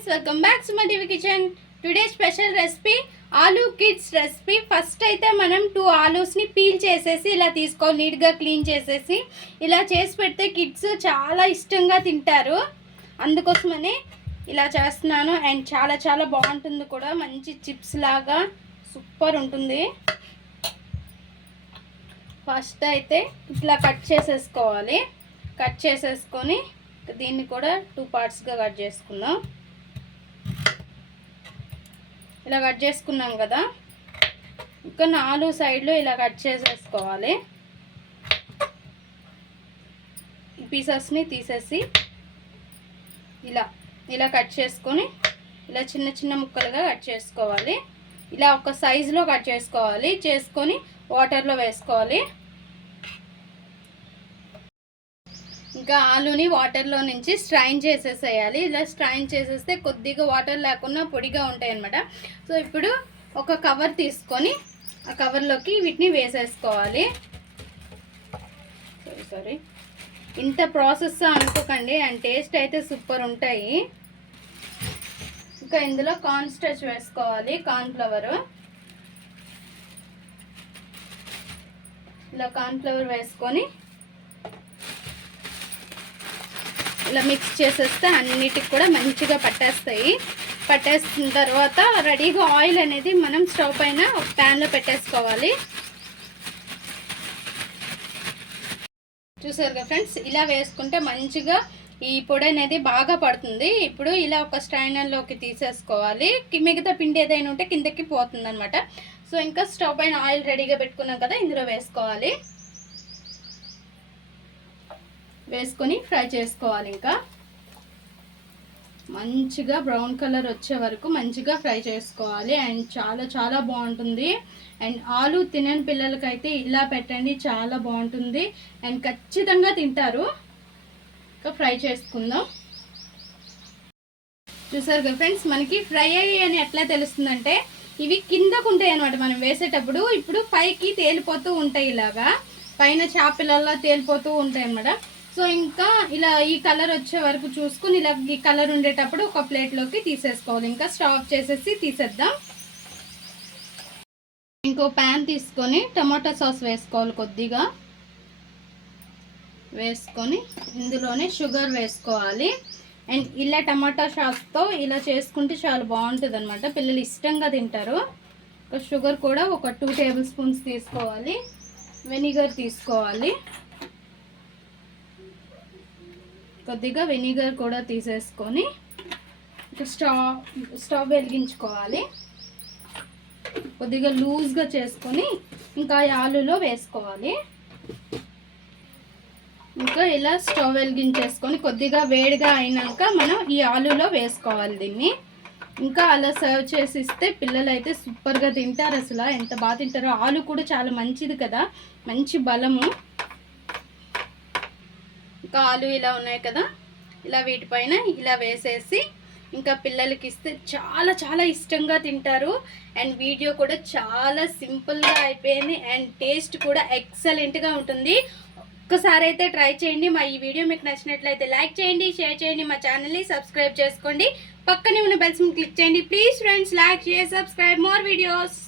Friends welcome back to my TV kitchen today special recipe aloo kids recipe first అయితే మనం two ఆలూస్ని peel చేసేసి ఇలా తీసుకో నీట్గా క్లీన్ చేసేసి ఇలా చేసి పెడితే కిడ్స్ చాలా ఇష్టంగా తింటారు. అందుకోసమని ఇలా చేస్తున్నాను. అండ్ చాలా చాలా బాగుంటుంది కూడా. మంచి చిప్స్ లాగా సూపర్ ఉంటుంది. ఫస్ట్ అయితే ఇట్లా కట్ చేసేసుకోవాలి. కట్ చేసేసుకొని దీన్ని కూడా టూ పార్ట్స్గా కట్ చేసుకుందాం. ఇలా కట్ చేసుకున్నాం కదా. ఇంకా నాలుగు సైడ్లు ఇలా కట్ చేసేసుకోవాలి. పీసెస్ని తీసేసి ఇలా ఇలా కట్ చేసుకొని ఇలా చిన్న చిన్న ముక్కలుగా కట్ చేసుకోవాలి. ఇలా ఒక సైజులో కట్ చేసుకోవాలి. చేసుకొని వాటర్లో వేసుకోవాలి. ఇంకా ఆలుని వాటర్లో నుంచి స్ట్రైన్ చేసేసేయాలి. ఇలా స్ట్రైన్ చేసేస్తే కొద్దిగా వాటర్ లేకుండా పొడిగా ఉంటాయి అనమాట సో ఇప్పుడు ఒక కవర్ తీసుకొని ఆ కవర్లోకి వీటిని వేసేసుకోవాలి. సారీ సారీ ఇంత ప్రాసెస్ అనుకోకండి. అండ్ టేస్ట్ అయితే సూపర్ ఉంటాయి. ఇంకా ఇందులో కార్న్ స్టచ్ వేసుకోవాలి. కార్న్ ఫ్లవర్ ఇలా కార్న్ ఫ్లవర్ వేసుకొని ఇలా మిక్స్ చేసేస్తే అన్నిటికి కూడా మంచిగా పట్టేస్తాయి. పట్టేసిన తర్వాత రెడీగా ఆయిల్ అనేది మనం స్టవ్ పైన ఒక ప్యాన్లో పెట్టేసుకోవాలి. చూసారు కదా ఫ్రెండ్స్ ఇలా వేసుకుంటే మంచిగా ఈ పొడి అనేది బాగా పడుతుంది. ఇప్పుడు ఇలా ఒక స్ట్రైనర్లోకి తీసేసుకోవాలి. మిగతా పిండి ఏదైనా ఉంటే కిందకి పోతుంది అనమాట సో ఇంకా స్టవ్ పైన ఆయిల్ రెడీగా పెట్టుకున్నాం కదా ఇందులో వేసుకోవాలి. వేసుకొని ఫ్రై చేసుకోవాలి ఇంకా. మంచిగా బ్రౌన్ కలర్ వచ్చే వరకు మంచిగా ఫ్రై చేసుకోవాలి. అండ్ చాలా చాలా బాగుంటుంది. అండ్ ఆలు తినని పిల్లలకైతే ఇలా పెట్టండి చాలా బాగుంటుంది. అండ్ ఖచ్చితంగా తింటారు. ఇంకా ఫ్రై చేసుకుందాం. చూసారు కదా ఫ్రెండ్స్ మనకి ఫ్రై అయ్యి అని ఎట్లా తెలుస్తుందంటే ఇవి కిందకు ఉంటాయి అనమాట మనం వేసేటప్పుడు. ఇప్పుడు పైకి తేలిపోతూ ఉంటాయి ఇలాగా. పైన చేపలల్లా తేలిపోతూ ఉంటాయి అన్నమాట. సో ఇంకా ఇలా ఈ కలర్ వచ్చే వరకు చూసుకుని ఇలా ఈ కలర్ ఉండేటప్పుడు ఒక ప్లేట్లోకి తీసేసుకోవాలి. ఇంకా స్టవ్ ఆఫ్ చేసేసి తీసేద్దాం. ఇంకో ప్యాన్ తీసుకొని టమాటా సాస్ వేసుకోవాలి కొద్దిగా. వేసుకొని ఇందులోనే షుగర్ వేసుకోవాలి. అండ్ ఇలా టమాటా సాస్తో ఇలా చేసుకుంటే చాలా బాగుంటుంది అనమాట పిల్లలు ఇష్టంగా తింటారు. షుగర్ కూడా ఒక టూ టేబుల్ స్పూన్స్ తీసుకోవాలి. వెనిగర్ తీసుకోవాలి. కొద్దిగా వెనిగర్ కూడా తీసేసుకొని స్టవ్ స్టవ్ వెలిగించుకోవాలి. కొద్దిగా లూజ్గా చేసుకొని ఇంకా ఈ ఆలులో వేసుకోవాలి. ఇంకా ఇలా స్టవ్ వెలిగించేసుకొని కొద్దిగా వేడిగా అయినాక మనం ఈ ఆలులో వేసుకోవాలి దీన్ని. ఇంకా అలా సర్వ్ చేసి ఇస్తే పిల్లలు అయితే సూపర్గా తింటారు అసలు. ఎంత బాగా తింటారో. ఆలు కూడా చాలా మంచిది కదా. మంచి బలము. కాలు ఇలా ఉన్నాయి కదా ఇలా వీటిపైన ఇలా వేసేసి ఇంకా పిల్లలకి ఇస్తే చాలా చాలా ఇష్టంగా తింటారు. అండ్ వీడియో కూడా చాలా సింపుల్గా అయిపోయింది అండ్ టేస్ట్ కూడా ఎక్సలెంట్గా ఉంటుంది. ఒక్కసారి అయితే ట్రై చేయండి. మా ఈ వీడియో మీకు నచ్చినట్లయితే లైక్ చేయండి షేర్ చేయండి మా ఛానల్ని సబ్స్క్రైబ్ చేసుకోండి. పక్కనే ఉన్న బెల్స్ని క్లిక్ చేయండి. Please friends like share subscribe. More videos.